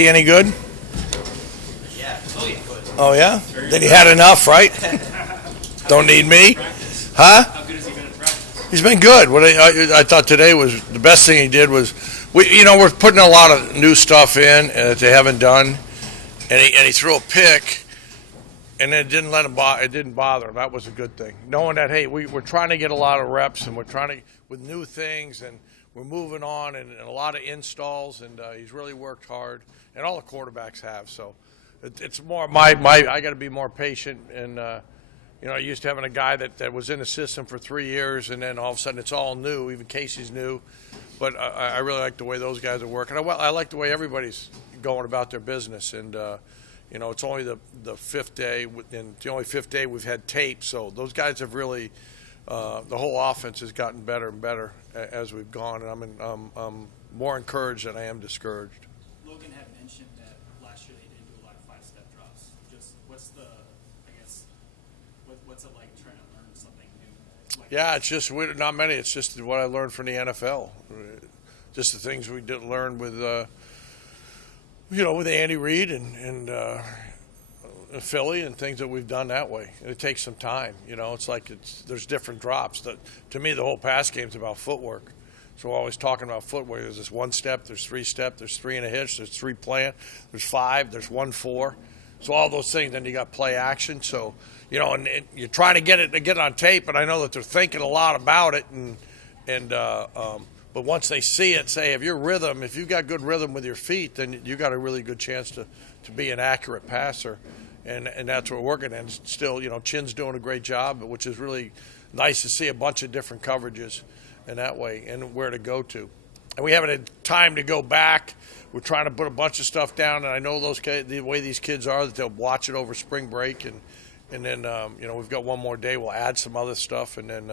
Casey any good? Yeah, totally good. Oh, yeah? Then he had enough, right? Don't need me? Huh? How good has he been in practice? He's been good. What I thought today was the best thing he did was, we're putting a lot of new stuff in that they haven't done, and he threw a pick, and then it didn't let him. It didn't bother him. That was a good thing. Knowing that, hey, we're trying to get a lot of reps, and we're trying to with new things, and we're moving on, and a lot of installs, and he's really worked hard, and all the quarterbacks have. So it's more my I got to be more patient, and used to having a guy that was in the system for 3 years, and then all of a sudden it's all new. Even Casey's new, but I really like the way those guys are working. I like the way everybody's going about their business, and it's only the fifth day, and the only fifth day we've had tape. So those guys have really, the whole offense has gotten better and better as we've gone, and I'm more encouraged than I am discouraged. Logan had mentioned that last year they didn't do a lot of five-step drops. Just what's it like trying to learn something new? Yeah, it's just not many. It's just what I learned from the NFL. Just the things we did learn with, with Andy Reid and Philly and things that we've done that way. And it takes some time. It's like there's different drops. To me, the whole pass game is about footwork. So we're always talking about footwork. There's this one step, there's three step, there's three and a hitch, there's three plant, there's five, there's 1-4. So all those things. Then you got play action. So and you're trying to get it on tape, and I know that they're thinking a lot about it, but once they see it, say if you've got good rhythm with your feet, then you got a really good chance to be an accurate passer, and that's what we're working. And still, Chin's doing a great job, which is really nice to see a bunch of different coverages in that way and where to go to. And we haven't had time to go back. We're trying to put a bunch of stuff down, and I know the way these kids are, that they'll watch it over spring break, and then we've got one more day. We'll add some other stuff, and then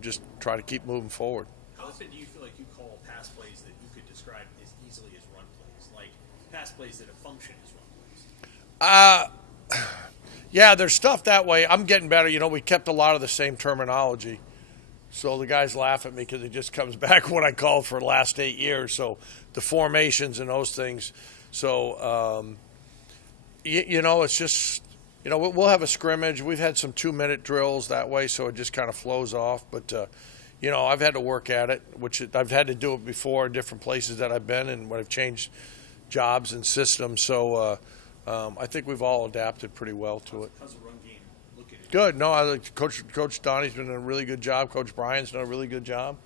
just try to keep moving forward. How often do you feel like you call pass plays that you could describe as easily as run plays, like pass plays that have functioned as run plays? Yeah, there's stuff that way. I'm getting better. We kept a lot of the same terminology. So the guys laugh at me because it just comes back what I called for the last 8 years. So the formations and those things. So, it's just, we'll have a scrimmage. We've had some 2-minute drills that way, so it just kind of flows off. But, I've had to work at it, which I've had to do it before in different places that I've been and when I've changed jobs and systems. So I think we've all adapted pretty well to it. How's the run game looking? Good. No, I like Coach Donnie's been doing a really good job. Coach Brian's done a really good job.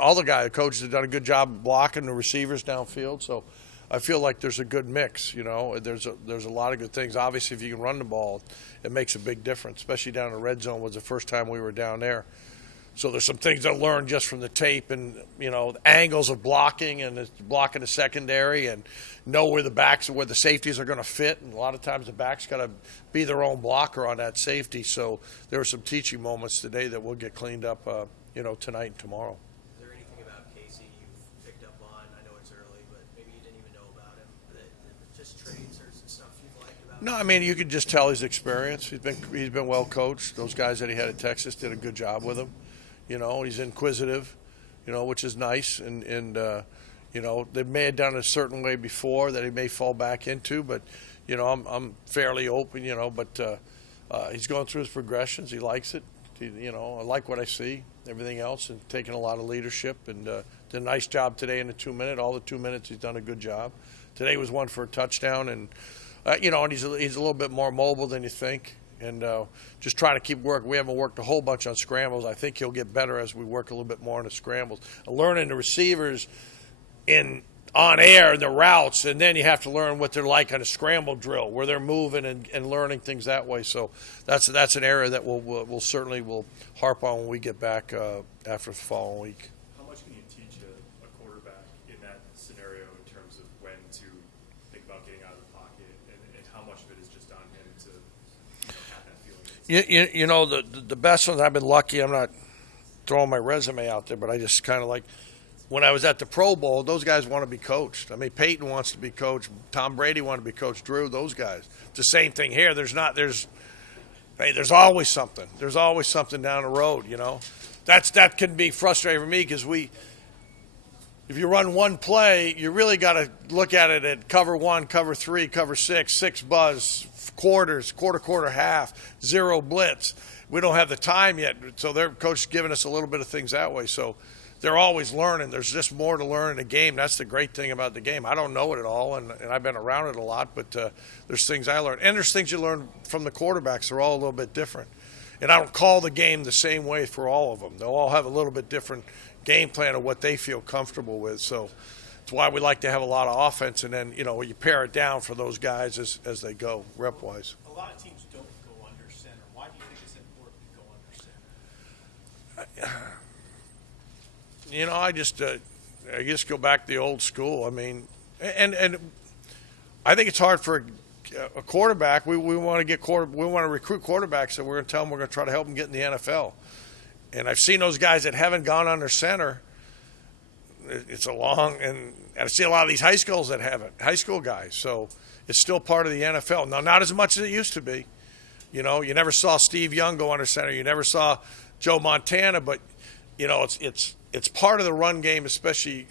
All the coaches have done a good job blocking the receivers downfield. So I feel like there's a good mix. There's a lot of good things. Obviously, if you can run the ball, it makes a big difference. Especially down in the red zone was the first time we were down there. So there's some things I learned just from the tape, and the angles of blocking and blocking the secondary, and know where the safeties are going to fit. And a lot of times the back's got to be their own blocker on that safety. So there were some teaching moments today that will get cleaned up, tonight and tomorrow. Is there anything about Casey you've picked up on? I know it's early, but maybe you didn't even know about him. Just traits or stuff you've liked about him? No, I mean you could just tell his experience. He's been well coached. Those guys that he had at Texas did a good job with him. He's inquisitive, which is nice, and they may have done it a certain way before that he may fall back into, but I'm fairly open, but he's going through his progressions. He likes it. I like what I see, everything else, and taking a lot of leadership, and did a nice job today in the 2-minute. All the 2 minutes he's done a good job. Today was one for a touchdown, and and he's a little bit more mobile than you think. And just trying to keep working. We haven't worked a whole bunch on scrambles. I think he'll get better as we work a little bit more on the scrambles. Learning the receivers on air and the routes, and then you have to learn what they're like on a scramble drill, where they're moving and learning things that way. So that's an area that we'll certainly harp on when we get back after the following week. How much can you teach a quarterback in that scenario in terms of when to think about getting out of the pocket, and how much of it is just on him to have that feeling? The best ones, I've been lucky. I'm not throwing my resume out there, but I just kind of like when I was at the Pro Bowl, those guys want to be coached. I mean, Peyton wants to be coached. Tom Brady wanted to be coached. Drew, those guys. It's the same thing here. There's always something. There's always something down the road, That can be frustrating for me because if you run one play, you really got to look at it at cover 1, cover 3, cover 6 buzz, quarters, quarter, half, 0 blitz. We don't have the time yet, so their coach is giving us a little bit of things that way. So they're always learning. There's just more to learn in the game. That's the great thing about the game. I don't know it at all, and I've been around it a lot, but there's things I learned. And there's things you learn from the quarterbacks. They're all a little bit different. And I don't call the game the same way for all of them. They'll all have a little bit different game plan of what they feel comfortable with. So it's why we like to have a lot of offense, and then, you pare it down for those guys as they go, rep-wise. A lot of teams don't go under center. Why do you think it's important to go under center? I just go back to the old school. I mean, and I think it's hard for a quarterback. We want to recruit quarterbacks, so we're going to tell them we're going to try to help them get in the NFL. And I've seen those guys that haven't gone under center. It's and I see a lot of these high schools that haven't, high school guys. So it's still part of the NFL. Now, not as much as it used to be. You never saw Steve Young go under center. You never saw Joe Montana, but it's part of the run game, especially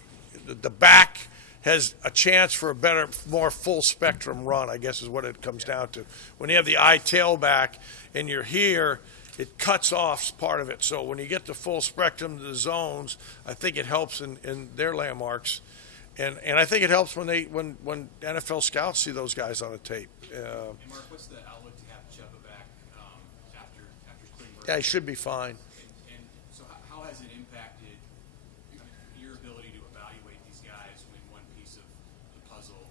the back has a chance for a better, more full spectrum run, I guess is what it comes down to. When you have the eye tailback and you're here, it cuts off part of it. So when you get the full spectrum, the zones, I think it helps in their landmarks. And I think it helps when NFL scouts see those guys on the tape. Hey, Mark, what's the outlook to have Chuba back after spring break? Yeah, he should be fine. And so how has it impacted your ability to evaluate these guys when one piece of the puzzle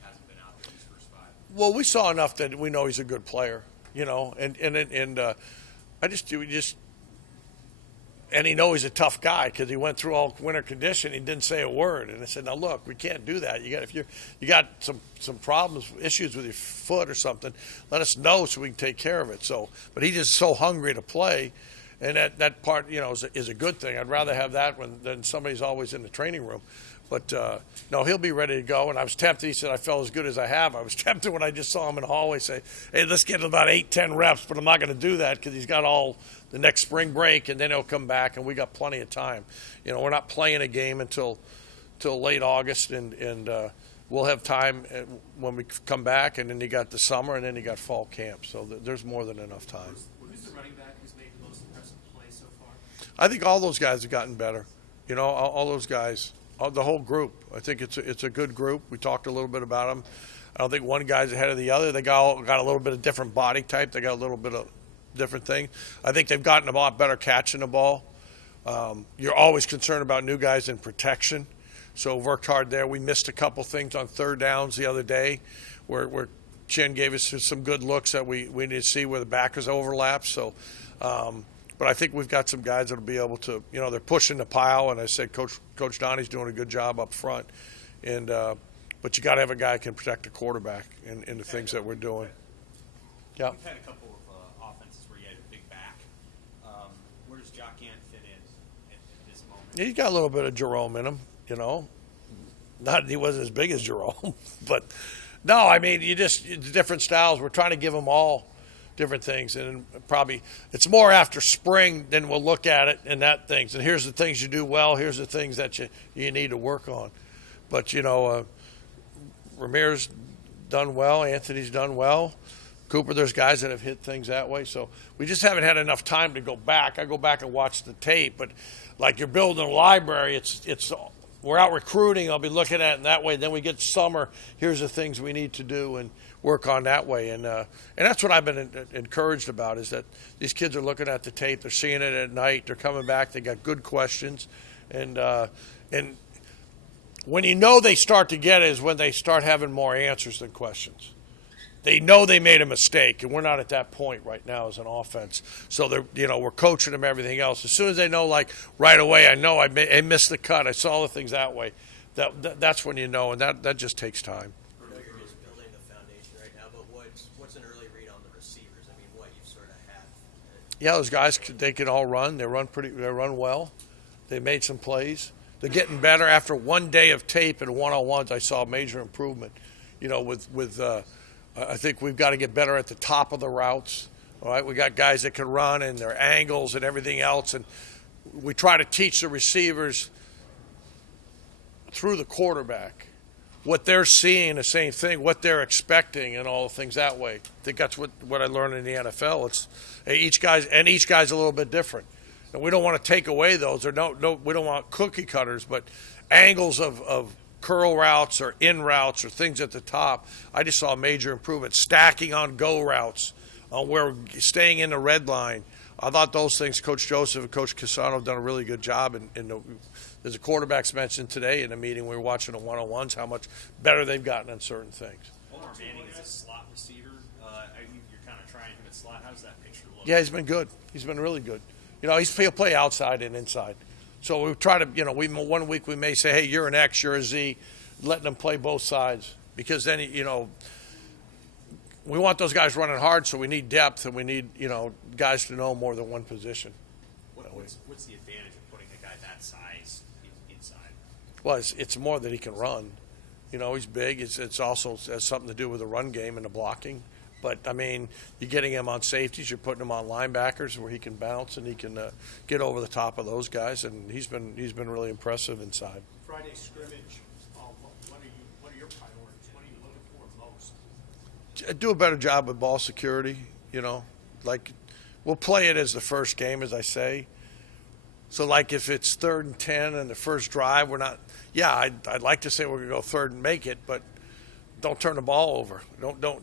hasn't been out there these first 5? Well, we saw enough that we know he's a good player, and he knows he's a tough guy because he went through all winter condition. He didn't say a word, and I said, "Now look, we can't do that. If you got some problems, issues with your foot or something, let us know so we can take care of it." So, but he's just so hungry to play, and that part is a good thing. I'd rather have that than somebody's always in the training room. But no, he'll be ready to go. And I was tempted. He said, I felt as good as I have. I was tempted when I just saw him in the hallway say, hey, let's get about 8-10 reps. But I'm not going to do that because he's got all the next spring break, and then he'll come back, and we got plenty of time. We're not playing a game until late August, and we'll have time when we come back. And then you got the summer, and then you got fall camp. So there's more than enough time. Who's the running back who's made the most impressive play so far? I think all those guys have gotten better. All those guys. The whole group. I think it's a good group. We talked a little bit about them. I don't think one guy's ahead of the other. They got a little bit of different body type. They got a little bit of different thing. I think they've gotten a lot better catching the ball. You're always concerned about new guys in protection. So worked hard there. We missed a couple things on third downs the other day where Chin gave us some good looks that we need to see where the backers overlap. So but I think we've got some guys that will be able to, they're pushing the pile, and I said Coach Donnie's doing a good job up front. And but you got to have a guy who can protect the quarterback in the things that we're doing. Yeah. We've had a couple of offenses where you had a big back. Where does Jock Ant fit in at this moment? He's got a little bit of Jerome in him, Not he wasn't as big as Jerome, but no, I mean, different styles. We're trying to give them all different things, and probably it's more after spring then we'll look at it and that things. And here's the things you do well. Here's the things that you need to work on. But Ramirez done well. Anthony's done well. Cooper, there's guys that have hit things that way. So we just haven't had enough time to go back. I go back and watch the tape, but like you're building a library, it's we're out recruiting. I'll be looking at it in that way. Then we get summer. Here's the things we need to do and work on that way. And that's what I've been encouraged about is that these kids are looking at the tape. They're seeing it at night. They're coming back. They got good questions. And when they start to get it is when they start having more answers than questions. They know they made a mistake, and we're not at that point right now as an offense. So we're coaching them everything else. As soon as they know, like right away, I know I missed the cut. I saw the things that way. That's when and that just takes time. I know you're just building the foundation right now, but what's an early read on the receivers? I mean, what you've sort of had. Yeah, those guys they can all run. They run well. They made some plays. They're getting better after one day of tape and one-on-ones. I saw major improvement. I think we've got to get better at the top of the routes. All right, we got guys that can run and their angles and everything else, and we try to teach the receivers through the quarterback. What they're seeing, the same thing, what they're expecting, and all the things that way. I think that's what I learned in the NFL. It's each guy's a little bit different, and we don't want to take away those. Or we don't want cookie cutters, but angles of curl routes or in routes or things at the top. I just saw a major improvement. Stacking on go routes, where staying in the red line. I thought those things, Coach Joseph and Coach Casano have done a really good job. There's a quarterbacks mentioned today in the meeting. We were watching the one-on-ones, how much better they've gotten on certain things. Omar Manning is a slot receiver. You're kind of trying him at slot. How does that picture look? Yeah, he's been good. He's been really good. He'll play outside and inside. So we try to, 1 week we may say, hey, you're an X, you're a Z, letting them play both sides. Because then, we want those guys running hard, so we need depth, and we need, guys to know more than one position. What's the advantage of putting a guy that size inside? Well, it's more that he can run. He's big. It's also has something to do with the run game and the blocking. But, you're getting him on safeties. You're putting him on linebackers where he can bounce and he can get over the top of those guys. And he's been really impressive inside. Friday scrimmage, what are your priorities? What are you looking for most? Do a better job with ball security, Like, we'll play it as the first game, as I say. So, like, if it's 3rd and 10 and the first drive, we're not – yeah, I'd like to say we're going to go third and make it, but don't turn the ball over. Don't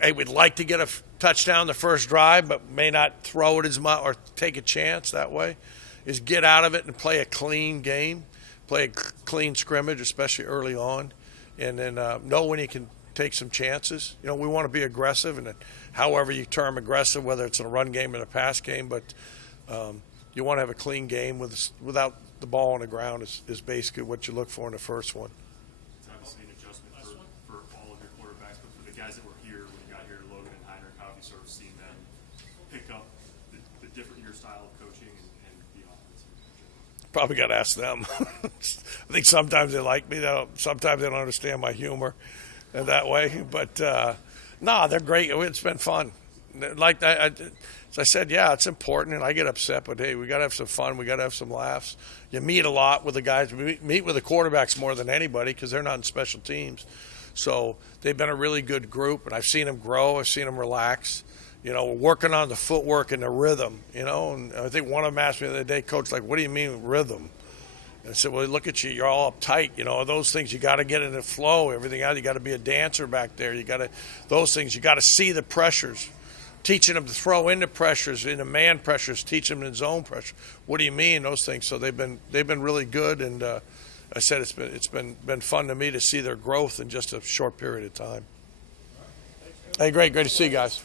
hey, we'd like to get a touchdown the first drive, but may not throw it as much or take a chance that way, is get out of it and play a clean game, play a clean scrimmage, especially early on, and then know when you can take some chances. We want to be aggressive, and however you term aggressive, whether it's in a run game or a pass game, but you want to have a clean game without the ball on the ground is basically what you look for in the first one. It's obviously an adjustment for all of your quarterbacks, but for the guys that were here when you got here, Logan and Heinrich, how have you sort of seen them pick up your style of coaching and the offense? Probably got to ask them. I think sometimes they like me. Sometimes they don't understand my humor in that way. But, they're great. It's been fun. Like as I said, yeah, it's important, and I get upset, but, hey, we got to have some fun. We got to have some laughs. You meet a lot with the guys. We meet with the quarterbacks more than anybody because they're not in special teams. So they've been a really good group, and I've seen them grow. I've seen them relax. We're working on the footwork and the rhythm, and I think one of them asked me the other day, Coach, like, what do you mean rhythm? And I said, well, look at you. You're all uptight. Those things you got to get in the flow. Everything else, you got to be a dancer back there. Those things, you got to see the pressures. Teaching them to throw into pressures, into man pressures, teach them in zone pressure. What do you mean, those things? So they've been really good, and I said it's been fun to me to see their growth in just a short period of time. Hey, great to see you guys.